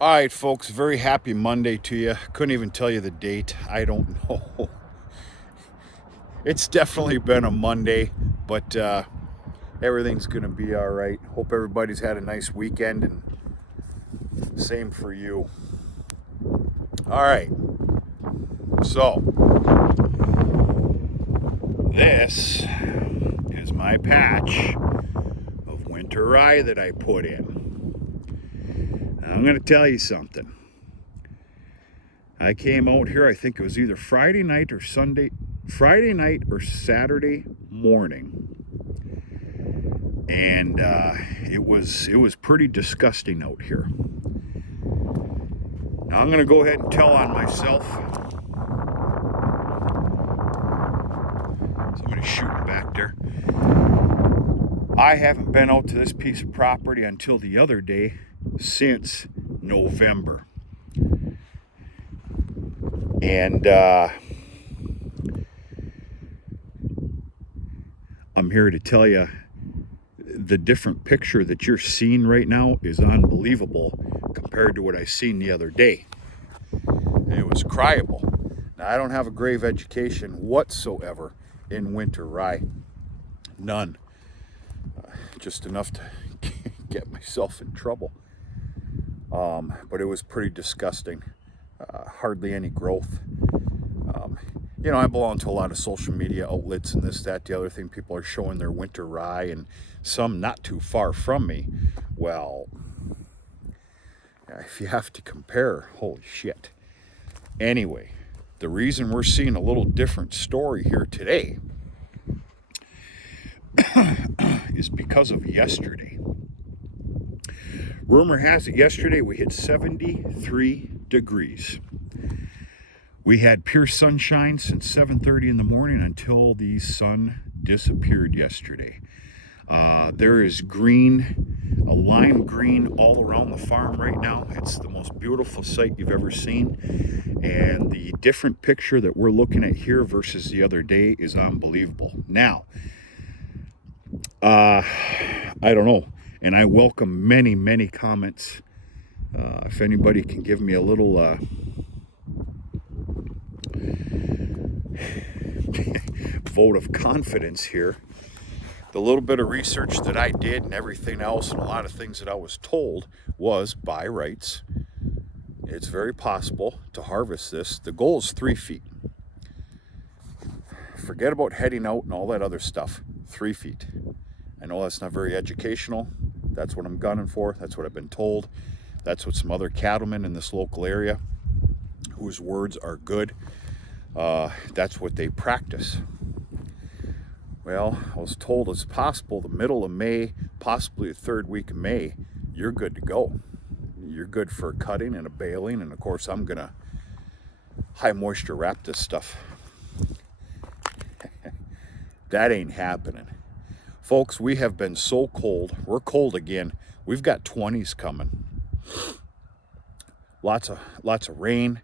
All right, folks, very happy Monday to you. Couldn't even tell you the date. I don't know. It's definitely been a Monday, but everything's going to be all right. Hope everybody's had a nice weekend, and same for you. All right, so this is my patch of winter rye that I put in. Now, I'm going to tell you something. I came out here, I think it was either Friday night or Saturday morning. And it was pretty disgusting out here. Now I'm going to go ahead and tell on myself. Somebody's shooting back there. I haven't been out to this piece of property until the other day since November. And I'm here to tell you, the different picture that you're seeing right now is unbelievable compared to what I seen the other day. And it was cryable. Now, I don't have a grave education whatsoever in winter rye. None. Just enough to get myself in trouble. But it was pretty disgusting. Hardly any growth. I belong to a lot of social media outlets and this, that, the other thing. People are showing their winter rye, and some not too far from me. Well, if you have to compare, holy shit. Anyway, the reason we're seeing a little different story here today is because of yesterday. Rumor has it yesterday we hit 73 degrees. We had pure sunshine since 7:30 in the morning until the sun disappeared yesterday. There is green, a lime green all around the farm right now. It's the most beautiful sight you've ever seen. And the different picture that we're looking at here versus the other day is unbelievable. Now, I don't know. And I welcome many, many comments. If anybody can give me a little vote of confidence here. The little bit of research that I did and everything else and a lot of things that I was told was by rights. It's very possible to harvest this. The goal is 3 feet. Forget about heading out and all that other stuff. 3 feet. I know that's not very educational. That's what I'm gunning for. That's what I've been told. That's what some other cattlemen in this local area, whose words are good, that's what they practice. Well, I was told it's possible the middle of May, possibly the third week of May, you're good to go. You're good for a cutting and a baling, and of course I'm gonna high moisture wrap this stuff. That ain't happening. Folks, we have been so cold. We're cold again. We've got 20s coming. Lots of rain.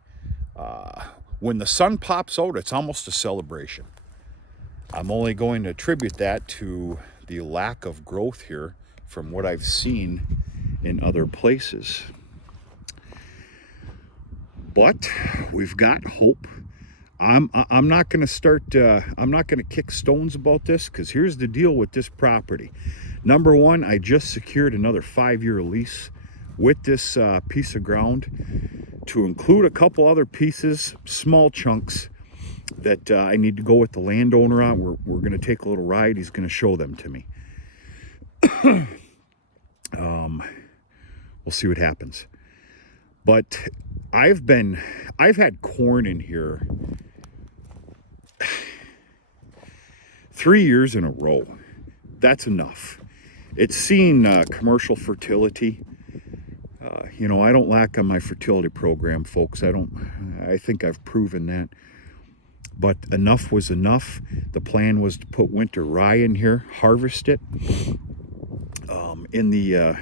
When the sun pops out, it's almost a celebration. I'm only going to attribute that to the lack of growth here from what I've seen in other places. But we've got hope. I'm not going to start, I'm not going to kick stones about this, because here's the deal with this property. Number one, I just secured another 5-year lease with this piece of ground to include a couple other pieces, small chunks that I need to go with the landowner on. We're going to take a little ride. He's going to show them to me. We'll see what happens. But I've had corn in here 3 years in a row. That's enough. It's seen commercial fertility. I don't lack on my fertility program, folks. I think I've proven that. But enough was enough. The plan was to put winter rye in here, harvest it in the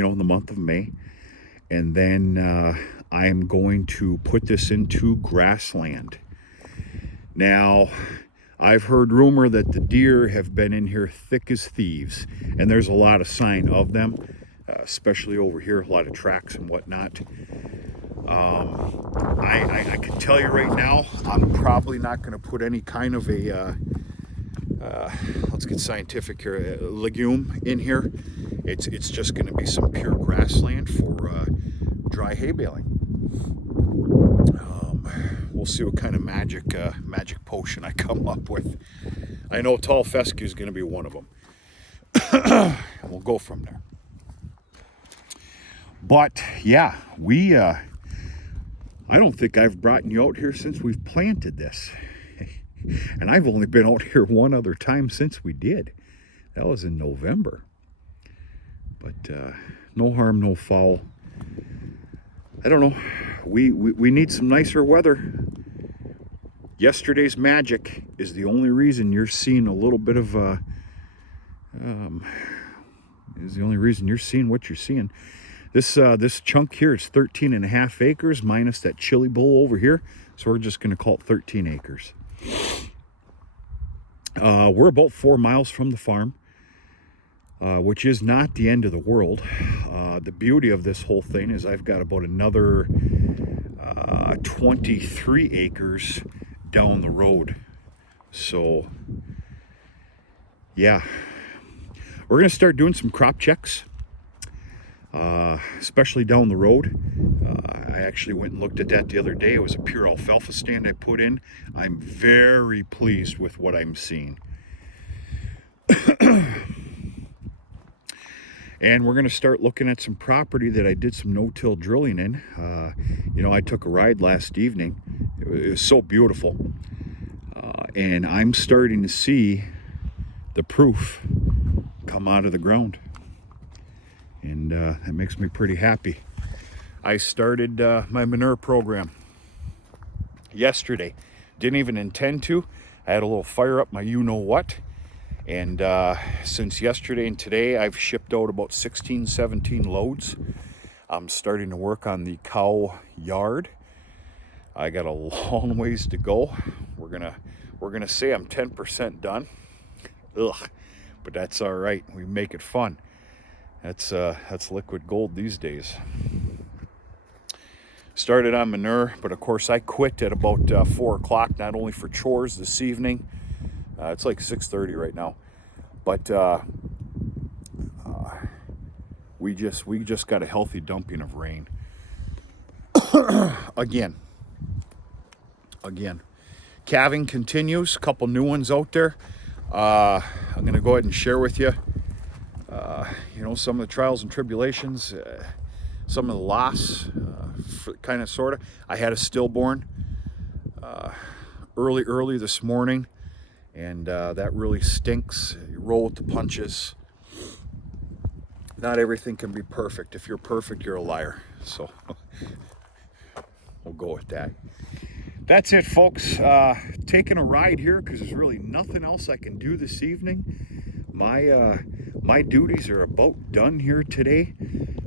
month of May. And then I am going to put this into Grassland. Now, I've heard rumor that the deer have been in here thick as thieves, and there's a lot of sign of them. especially over here, a lot of tracks and whatnot. I can tell you right now, I'm probably not going to put any kind of a, let's get scientific here, legume in here. It's just going to be some pure grassland for dry hay baling. We'll see what kind of magic potion I come up with. I know tall fescue is going to be one of them. And we'll go from there. But yeah, I don't think I've brought you out here since we've planted this. And I've only been out here one other time since we did. That was in November. But no harm, no foul. I don't know. We need some nicer weather. Yesterday's magic is the only reason you're seeing a little bit of is the only reason you're seeing what you're seeing. This chunk here is 13.5 acres minus that chili bowl over here. So we're just going to call it 13 acres. We're about 4 miles from the farm, which is not the end of the world. The beauty of this whole thing is I've got about another 23 acres down the road. So yeah, we're going to start doing some crop checks, especially down the road. I actually went and looked at that the other day. It was a pure alfalfa stand I put in. I'm very pleased with what I'm seeing. And we're going to start looking at some property that I did some no-till drilling in. You know, I took a ride last evening. It was so beautiful. And I'm starting to see the proof come out of the ground. And that makes me pretty happy. I started my manure program yesterday. Didn't even intend to. I had a little fire up my you-know-what. And since yesterday and today, I've shipped out about 16, 17 loads. I'm starting to work on the cow yard. I got a long ways to go. We're gonna say I'm 10% done. Ugh, but that's all right. We make it fun. That's liquid gold these days. Started on manure, but of course I quit at about 4 o'clock, not only for chores this evening. It's like 6:30 right now, but we just got a healthy dumping of rain. again. Calving continues. A couple new ones out there. I'm gonna go ahead and share with you. You know, some of the trials and tribulations, some of the loss, kind of, sort of. I had a stillborn early this morning. And that really stinks. You roll with the punches. Not everything can be perfect. If you're perfect, you're a liar. So we'll go with that. That's it, folks. Taking a ride here because there's really nothing else I can do this evening. My duties are about done here today.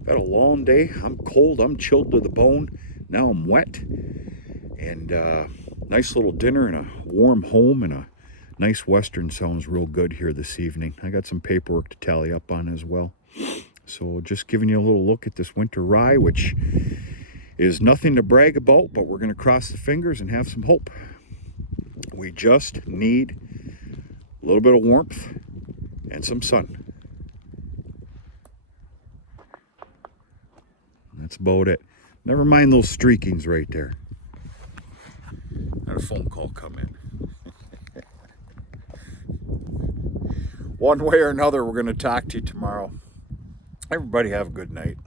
Got a long day. I'm cold. I'm chilled to the bone. Now I'm wet. And nice little dinner in a warm home and a nice Western sounds real good here this evening. I got some paperwork to tally up on as well. So just giving you a little look at this winter rye, which is nothing to brag about, but we're going to cross the fingers and have some hope. We just need a little bit of warmth and some sun. That's about it. Never mind those streakings right there. Had a phone call come in. One way or another, we're going to talk to you tomorrow. Everybody have a good night.